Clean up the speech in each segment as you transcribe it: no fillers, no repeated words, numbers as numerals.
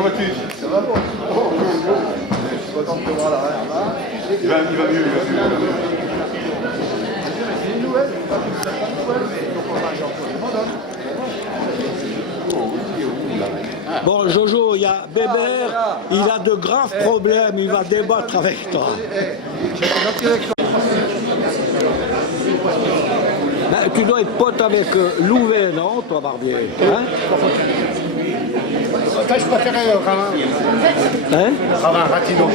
Comment vas-tu? Ça va? Je suis content de te voir là. Il va mieux, il va mieux. C'est une nouvelle, pas de nouvelles, mais il faut qu'on mange encore. Bon, Jojo, il y a Bébert, il a de graves problèmes, il va débattre avec toi. Ben, tu dois être pote avec Louvet, non, toi, Barbier, hein? Je préférais Ravin. Hein? Ravin, Ratino.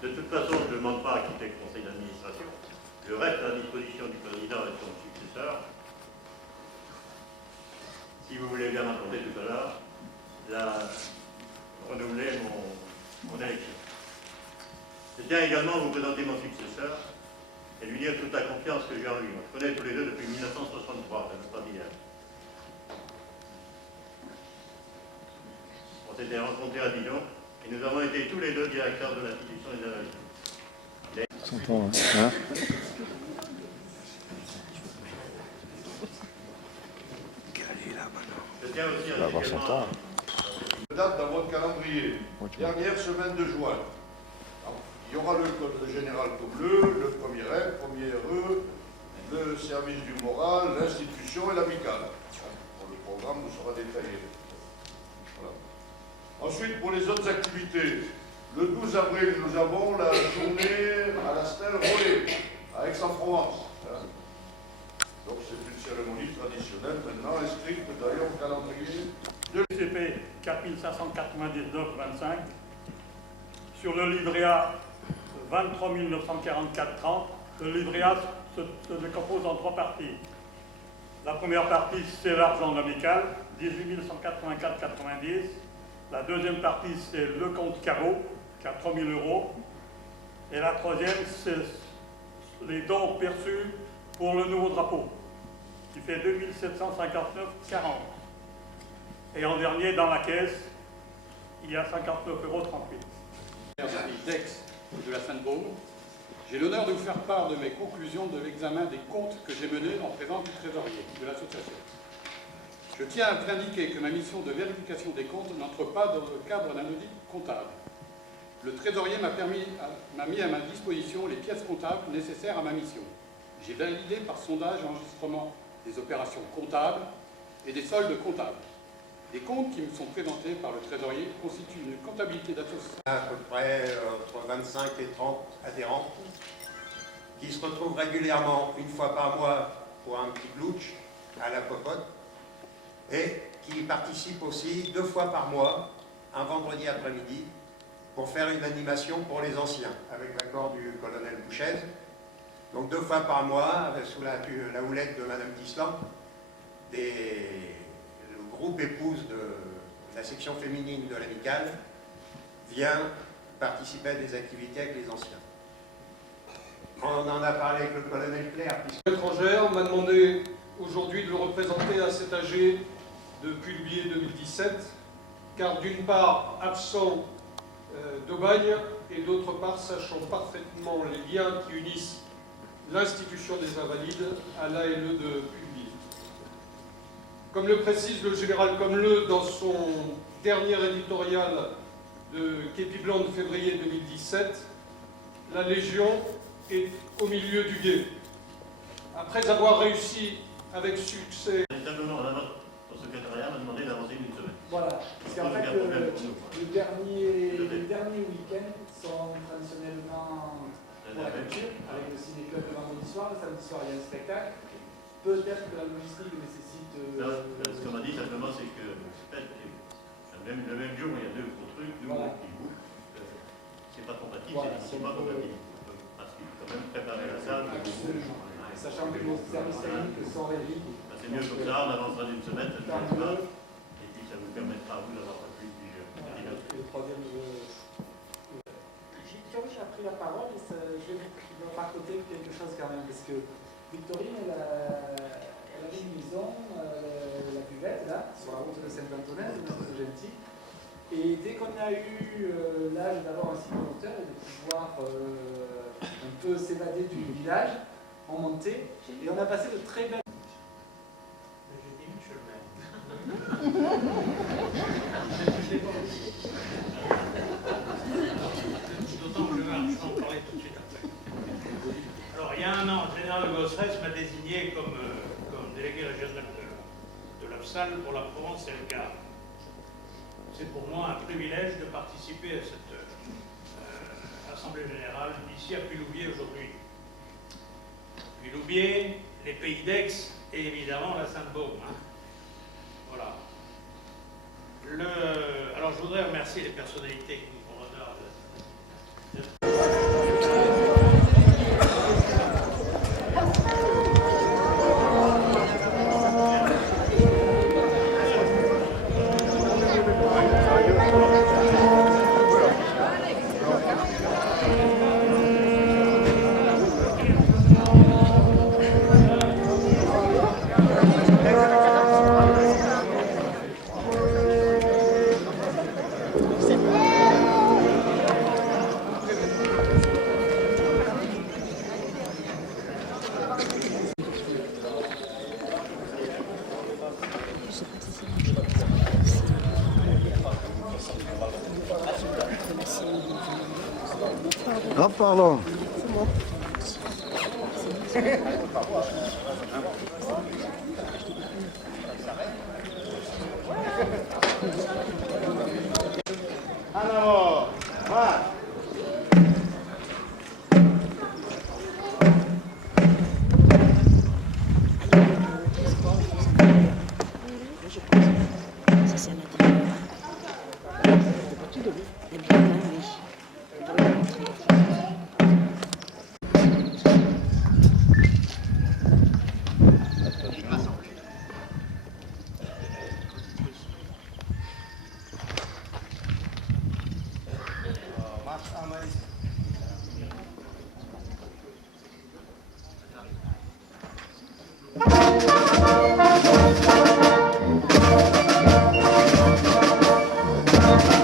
De toute façon, je ne demande pas à quitter le conseil d'administration. Je reste à la disposition du président et de son successeur. Si vous voulez bien m'entendre tout à l'heure, renouveler mon élection. Je tiens également à vous présenter mon successeur et lui dire toute la confiance que j'ai en lui. On se connaît tous les deux depuis 1963, ça ne pas d'hier. On s'était rencontrés à Dijon et nous avons été tous les deux directeurs de l'institution des Invalides. Hein? Je tiens aussi Il va avoir son temps. Date dans votre calendrier, dernière semaine de juin. Alors, il y aura le code général comme le premier R, premier RE, le service du moral, l'institution et l'amicale. Le programme nous sera détaillé. Voilà. Ensuite, pour les autres activités, le 12 avril, nous avons la journée à la stèle Rollet, à Aix-en-Provence. Donc c'est une cérémonie traditionnelle maintenant inscrite d'ailleurs au calendrier. CP 4599-25 sur le livret A 23 944-30. Le livret A se décompose en trois parties. La première partie, c'est l'argent amical, 18 184,90. La deuxième partie, c'est le compte carreau, qui a 3 000 €. Et la troisième, c'est les dons perçus pour le nouveau drapeau, qui fait 2 759,40. Et en dernier, dans la caisse, il y a 59,38 €. D'Aix de la Sainte-Baume, j'ai l'honneur de vous faire part de mes conclusions de l'examen des comptes que j'ai mené en présence du trésorier de l'association. Je tiens à vous indiquer que ma mission de vérification des comptes n'entre pas dans le cadre d'un audit comptable. Le trésorier m'a mis à ma disposition les pièces comptables nécessaires à ma mission. J'ai validé par sondage enregistrement des opérations comptables et des soldes comptables. Les comptes qui me sont présentés par le trésorier constituent une comptabilité d'association. À peu près entre 25 et 30 adhérents qui se retrouvent régulièrement une fois par mois pour un petit glouch à la popote et qui participent aussi 2 fois par mois un vendredi après-midi pour faire une animation pour les anciens, avec l'accord du colonel Bouchez. Donc 2 fois par mois, sous la houlette de Madame Tisland, le groupe épouse de la section féminine de l'amicale vient participer à des activités avec les anciens. On en a parlé avec le colonel Claire. L'étrangère m'a demandé aujourd'hui de le représenter à cet AG depuis juillet 2017, car d'une part absent d'Aubagne et d'autre part sachant parfaitement les liens qui unissent l'institution des Invalides à l'ALE de Puy-de-Ville. Comme le précise le général Commeleu dans son dernier éditorial de Képi Blanc de février 2017, la Légion est au milieu du gué. Après avoir réussi avec succès... Simplement, au secrétariat m'a demandé d'avancer d'une semaine. Voilà, parce qu'en fait, les derniers week-ends sont traditionnellement pour la culture, avec le ciné-club le vendredi soir. Le samedi soir, il y a un spectacle. Peut-être que la logistique nécessite... Ce qu'on m'a dit simplement, c'est que le même jour, il y a 2 gros trucs, 2 groupes qui bouffent. C'est pas compatible, Voilà, c'est difficilement compatible. Parce qu'il faut quand même préparer la salle. Sachant que nos services techniques sont réduits. C'est mieux comme ça, on avancera d'une semaine, ça ne change pas. Et puis ça vous permettra à vous d'avoir un plus Le troisième... J'ai pris la parole et je vais vous raconter quelque chose quand même, parce que Victorine, elle avait une maison, la buvette, là, sur la route de Saint-Antonin, de Gentil. Et dès qu'on a eu l'âge d'avoir un cyclomoteur et de pouvoir un peu s'évader du village, on montait et on a passé de très belles... J'ai dit Michel D'autant que je vais en parler tout de suite après. Alors, il y a un an, le général de Gosserès m'a désigné comme délégué régional de l'AFSAL pour la Provence et le Gard. C'est pour moi un privilège de participer à cette Assemblée Générale ici à Puy-Loubier aujourd'hui. Puy-Loubier, les pays d'Aix et évidemment la Sainte-Baume. Hein. Voilà. Alors je voudrais remercier les personnalités qui nous font l'honneur Ah, pardon. Alors, voilà. Ah,